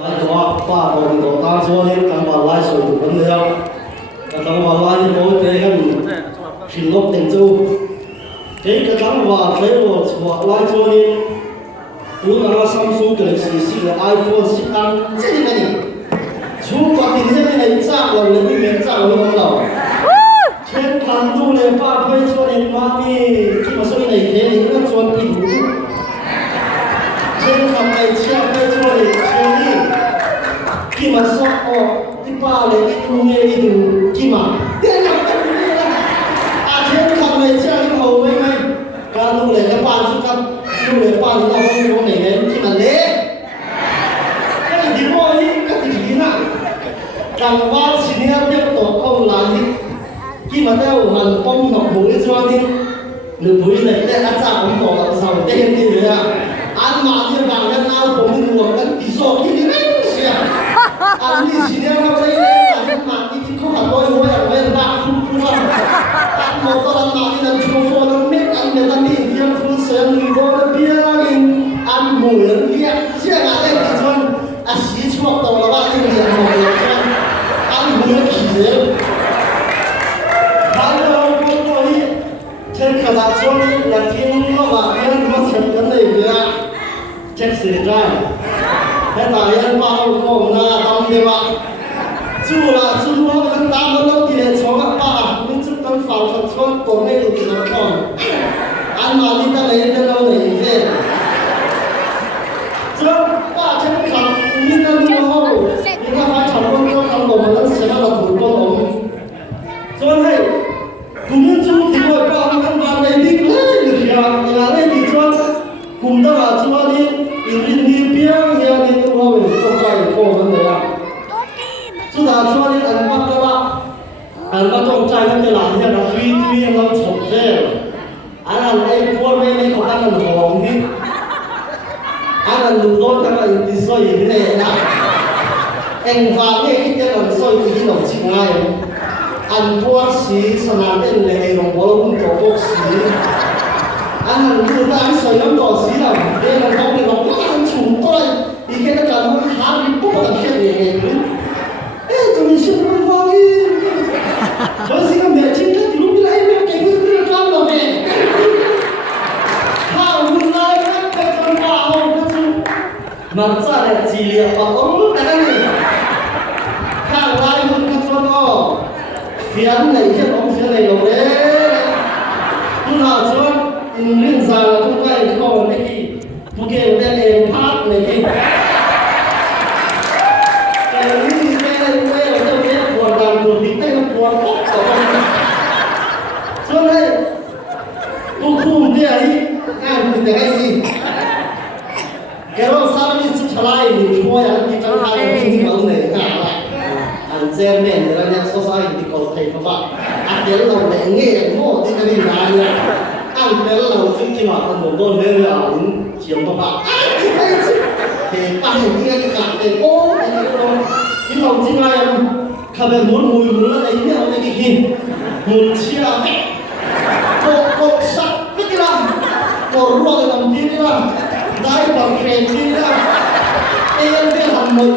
tại đó ba còn tổ ta cho nên càng vào lại sử dụng vấn đề càng vào lại những đối thế hơn xin lỗi tình chú thế cái càng vào thế rồi vào lại cho nên chúng ta Samsung Galaxy S là iPhone 15 这里面chú có tin thế này chắc là lấy miếng chắc là không đâu trên càng tu lên ba phơi cho nên mà đi khi mà số này thế thì nó cho đi đủ trên càng này chia phơi cho nên thế đi khi mà số đi ba lên đi tu nghe đi đủ khi mà thế nào cái gì trên càng này chia cái hậu với mày càng tu lên cái ba chút càng tu lên ba thì nó không có này đến khi mà lẽ cái gì đi mua đi cái gì nào càng vào xin nhau tiếp tục không là gì khi mà theo mình phong học mũi cho đi nửa mũi này để ăn sao cũng có làm sao để hiện đi vậy ăn mà như vàng nhân nào cũng như nguồn cái tí số khi đi đấy xia ăn đi xin nhau không đây là nhân mà đi không phải tôi mua ở bên bạn không không ăn một tô ăn mà đi làm chua phô nó biết ăn người ta đi riêng phun sương người vô nó bia ăn mùi nó bia xia ngã đây thì thôi xí chuột đầu là bạn đi liền mùi ăn mùi nó kỳ dễ trên cả đại số là thiên nó và thiên nó sẽ vấn đề gì ạ check sự ra thế là yên bao gồm là tâm địa bạn chú là chú nó vẫn tam nó đâu thì số các bạn những chút tâm pháo thật số tổ này thì nó còn ăn mà đi ta lấy đến đâu để về chứ ba trên thằng như nó như hô những cái vai trò con trong thằng đồng nó sẽ là thủ con đồng cho nên cùng chung thì mọi con ăn vào này đi lấy được nhà này thì cho cùng ta là cho đi đi biếng nhà đi tu học về không phải khổ vấn đề à chúng ta cho đi ăn bắt các bạn ăn bắt trong trái cái là nhà là phi phi nó chọc thế ăn ăn đây qua đây có ăn ăn hồng đi ăn ăn đủ đôi các bạn đi soi như thế này anh vào cái cái làm soi thì nó chỉ ngay ăn qua xí sân ăn đến lệ đồng bố cũng có bốc xí ăn như ta ăn sợi lắm đỏ xí là đây là không thì nó quá ăn chủng tôi thì cái nó cần nó há đi bốc là kia để ê tụi mình xin nó vào đi rồi xin làm mẹ chính thức thì lúc này em cái cứ làm là mẹ hao mình lại cái con vào cái gì mà ra là chỉ liệu bằng ống cái này hao lại một cái con nó phiền này chứ ông phiền này đâu đấy chúng ta cho liên gia là chúng ta không cái gì một cái vấn đề phát này gì cái gì cái ở trong cái buồn làm buồn thì cái nó buồn tốt rồi cho nên tôi không biết ấy ăn thì cái gì cái đó sao đi chụp lại thì thôi ăn thì trong hai cái vấn đề này anh xem này người ta so sánh thì có thể các bạn anh đến lâu để nghe một thì cái gì là anh đến lâu trước khi mà phần một con lên là đến chiều các bạn thì ta hiểu nghe cái cảm thấy ô cái lòng chỉ là em không phải muốn mùi muốn là đấy biết không cái gì muốn chia cô sắc cái làm cô ruộng làm gì cái làm đai bằng kèn gì đó em biết làm một